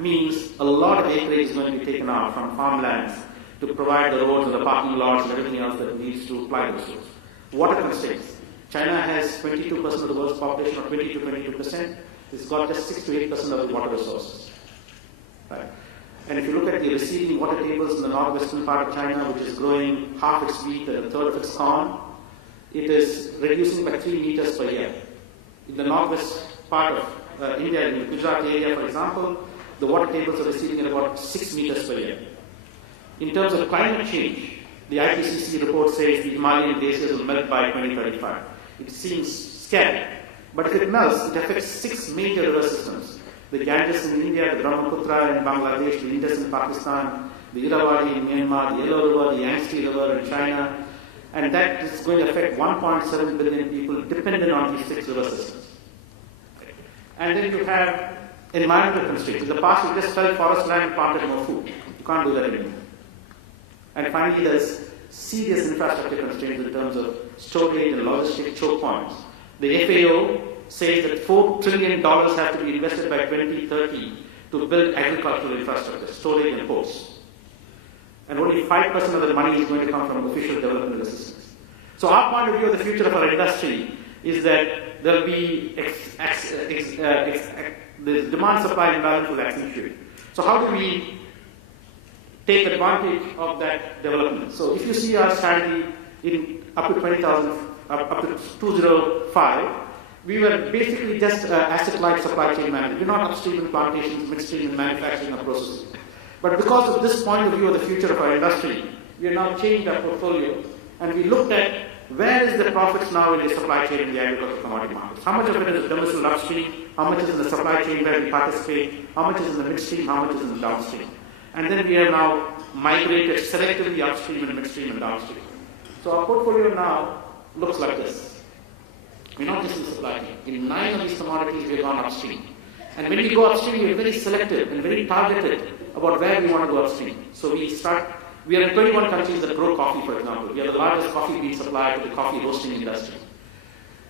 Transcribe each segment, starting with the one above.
means a lot of acreage is going to be taken out from farmlands to provide the roads and the parking lots and everything else that needs to apply those roads. Water constraints. China has 22% of the world's population, or 20 to 22%. It's got just 6 to 8% of the water resources. Right? And if you look at the receding water tables in the northwestern part of China, which is growing half its wheat and a third of its corn, it is reducing by 3 meters per year. In the northwest part of India, in the Gujarat area, for example, the water tables are receding at about 6 meters per year. In terms of climate change, the IPCC report says the Himalayan glaciers will melt by 2035. It seems scary, but if it melts, it affects 6 major river systems. The Ganges in India, the Brahmaputra in Bangladesh, the Indus in Pakistan, the Irrawaddy in Myanmar, the Yellow River, the Yangtze River in China, and that is going to affect 1.7 billion people dependent on these 6 river systems. And then you have environmental constraints. In the past, you just fell forest land and planted more food. You can't do that anymore. And finally, there's serious infrastructure constraints in terms of storage and logistic choke points. The FAO says that $4 trillion have to be invested by 2030 to build agricultural infrastructure, storage and ports. And only 5% of the money is going to come from official development assistance. So our point of view of the future of our industry is that there will be the demand-supply imbalance will accentuate. So how do we take advantage of that development? So if you see our strategy in up to 20,000, up to 2005, we were basically just asset-light supply chain management. We're not upstream in plantations, midstream in manufacturing or processing. But because of this point of view of the future of our industry, we have now changed our portfolio and we looked at where is the profits now in the supply chain in the agricultural commodity markets. How much of it is domiciled upstream, how much is in the supply chain where we participate, how much is in the midstream, how much is in the downstream. And then we have now migrated selectively upstream and midstream and downstream. So our portfolio now looks like this. We're not just in the supply chain. In 9 of these commodities, we have gone upstream. And when we go upstream, we are very selective and very targeted about where we want to go upstream. So we are in 21 countries that grow coffee, for example. We are the largest coffee bean supplier to the coffee roasting industry.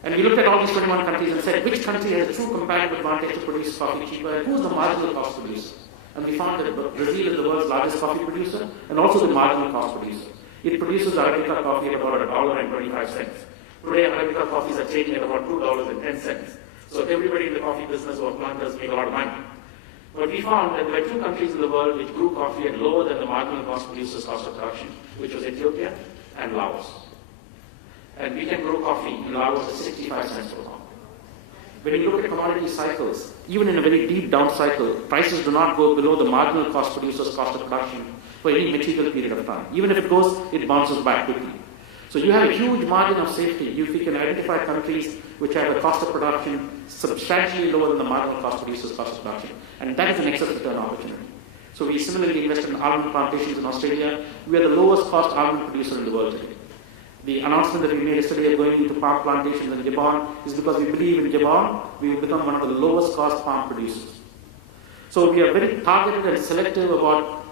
And we looked at all these 21 countries and said, which country has a true comparative advantage to produce coffee cheaper, and who's the marginal cost producer? And we found that Brazil is the world's largest coffee producer and also the marginal cost producer. It produces Arabica coffee at about $1.25. Today, Arabica coffees are trading at about $2.10. So everybody in the coffee business or planters make a lot of money. But we found that there were 2 countries in the world which grew coffee at lower than the marginal cost producer's cost of production, which was Ethiopia and Laos. And we can grow coffee in Laos at 65 cents per pound. When you look at commodity cycles, even in a very deep down cycle, prices do not go below the marginal cost producer's cost of production for any material period of time. Even if it goes, it bounces back quickly. So you have a huge margin of safety if you can identify countries which have a cost of production substantially lower than the marginal cost producer's cost of production. And that is an excess return opportunity. So we similarly invest in almond plantations in Australia. We are the lowest cost almond producer in the world today. The announcement that we made yesterday of going into palm plantations in Gabon is because we believe in Gabon we will become one of the lowest cost palm producers. So we are very targeted and selective about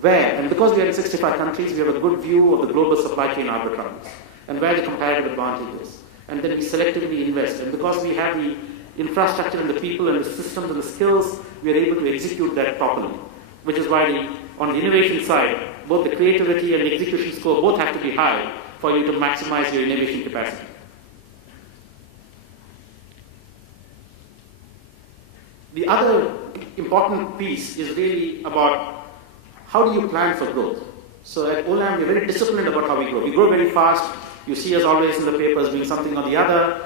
where, and because we are in 65 countries, we have a good view of the global supply chain arbitrage and where the comparative advantage is. And then we selectively invest. And because we have the infrastructure and the people and the systems and the skills, we are able to execute that properly. Which is why on the innovation side, both the creativity and the execution score both have to be high for you to maximize your innovation capacity. The other important piece is really about how do you plan for growth? So at Olam, we're very disciplined about how we grow. We grow very fast. You see us always in the papers doing something or the other.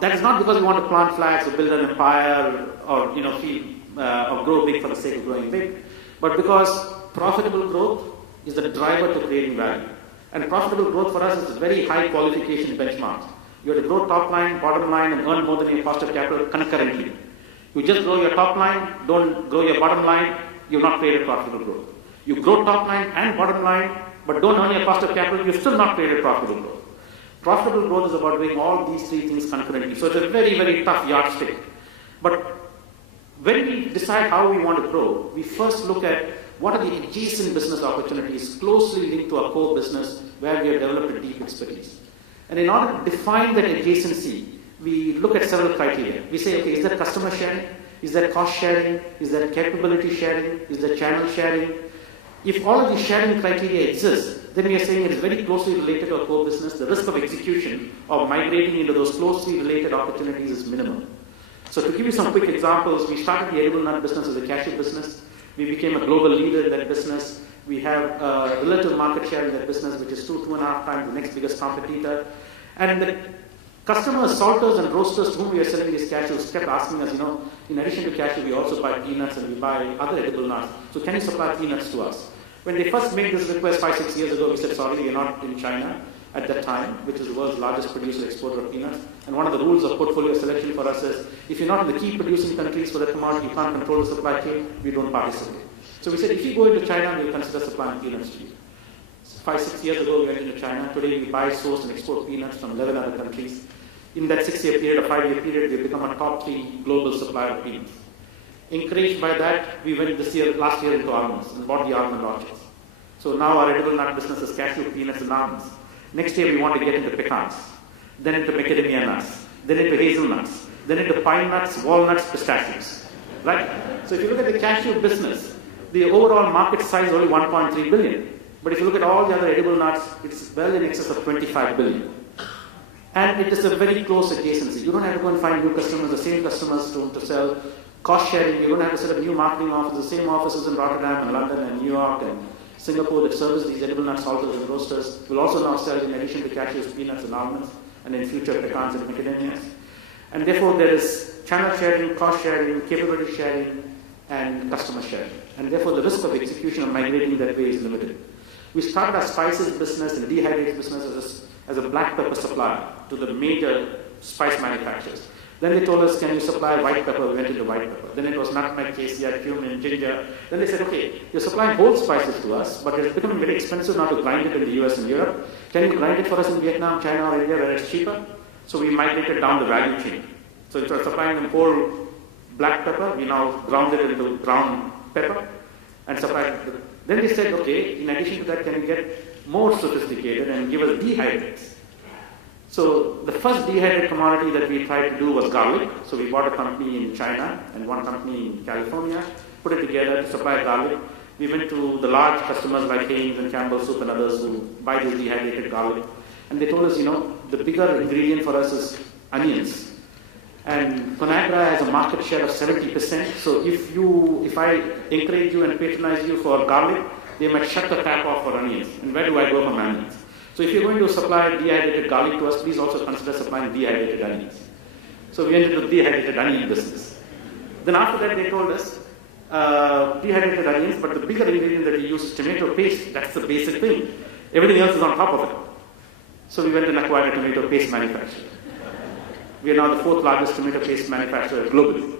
That is not because we want to plant flags or build an empire or or grow big for the sake of growing big, but because profitable growth is the driver to creating value. And profitable growth for us is very high qualification benchmarks. You have to grow top line, bottom line, and earn more than your cost of capital concurrently. You just grow your top line, don't grow your bottom line, you've not created profitable growth. You grow top line and bottom line, but don't earn your cost of capital, you've still not created profitable growth. Profitable growth is about doing all these 3 things concurrently. So it's a very, very tough yardstick. But when we decide how we want to grow, we first look at what are the adjacent business opportunities closely linked to our core business where we have developed a deep expertise. And in order to define that adjacency, we look at several criteria. We say, okay, is there customer sharing? Is there cost sharing? Is there capability sharing? Is there channel sharing? If all of these sharing criteria exist, then we are saying it is very closely related to our core business. The risk of execution of migrating into those closely related opportunities is minimal. So to give you some quick examples, we started the edible nut business as a cashew business. We became a global leader in that business. We have a relative market share in that business, which is 2.5 times the next biggest competitor. And the customers, salters and roasters to whom we are selling these cashews kept asking us, in addition to cashew, we also buy peanuts and we buy other edible nuts. So can you supply peanuts to us? When they first made this request 5-6 years ago, we said, sorry, we are not in China at that time, which is the world's largest producer exporter of peanuts. And one of the rules of portfolio selection for us is, if you're not in the key producing countries for that commodity, you can't control the supply chain, we don't participate. So we said, if you go into China, we'll consider supplying peanuts to you. 5-6 years ago, we went into China. Today, we buy, source, and export peanuts from 11 other countries. In that 6-year period, or 5-year period, we've become a top 3 global supplier of peanuts. Encouraged by that, we went last year into almonds and bought the almond orchards. So now our edible nut business is cashew, peanuts, and almonds. Next year, we want to get into pecans, then into macadamia nuts, then into hazelnuts, then into pine nuts, walnuts, pistachios. Right? So if you look at the cashew business, the overall market size is only 1.3 billion. But if you look at all the other edible nuts, it's well in excess of 25 billion. And it is a very close adjacency. You don't have to go and find new customers, the same customers to sell. Cost sharing, you don't have to set up new marketing offices, the same offices in Rotterdam and London and New York and Singapore that service these edible nut salters and roasters. Will also now sell, in addition to cashews, peanuts and almonds, and in future pecans and macadamias. And therefore there is channel sharing, cost sharing, capability sharing, and customer sharing. And therefore the risk of execution of migrating that way is limited. We started our spices business and dehydrates business as a black pepper supplier to the major spice manufacturers. Then they told us, can you supply white pepper? We went into white pepper. Then it was nutmeg, cassia, cumin, ginger. Then they said, okay, you're supplying whole spices to us, but it's becoming very expensive now to grind it in the US and Europe. Can you grind it for us in Vietnam, China, or India where it's cheaper? So we migrated down the value chain. So instead of supplying them whole black pepper, we now ground it into brown pepper and supplied it. Then they said, okay, in addition to that, can you get more sophisticated and give us dehydrates? So the first dehydrated commodity that we tried to do was garlic. So we bought a company in China and one company in California, put it together to supply garlic. We went to the large customers like Heinz and Campbell Soup and others who buy this dehydrated garlic. And they told us, the bigger ingredient for us is onions. And Conagra has a market share of 70%. So if I encourage you and patronize you for garlic, they might shut the tap off for onions. And where do I go for onions? So if you're going to supply dehydrated garlic to us, please also consider supplying dehydrated onions. So we ended up dehydrated onion business. Then after that, they told us dehydrated onions, but the bigger ingredient that we use is tomato paste. That's the basic thing. Everything else is on top of it. So we went and acquired a tomato paste manufacturer. We are now the 4th largest tomato paste manufacturer globally.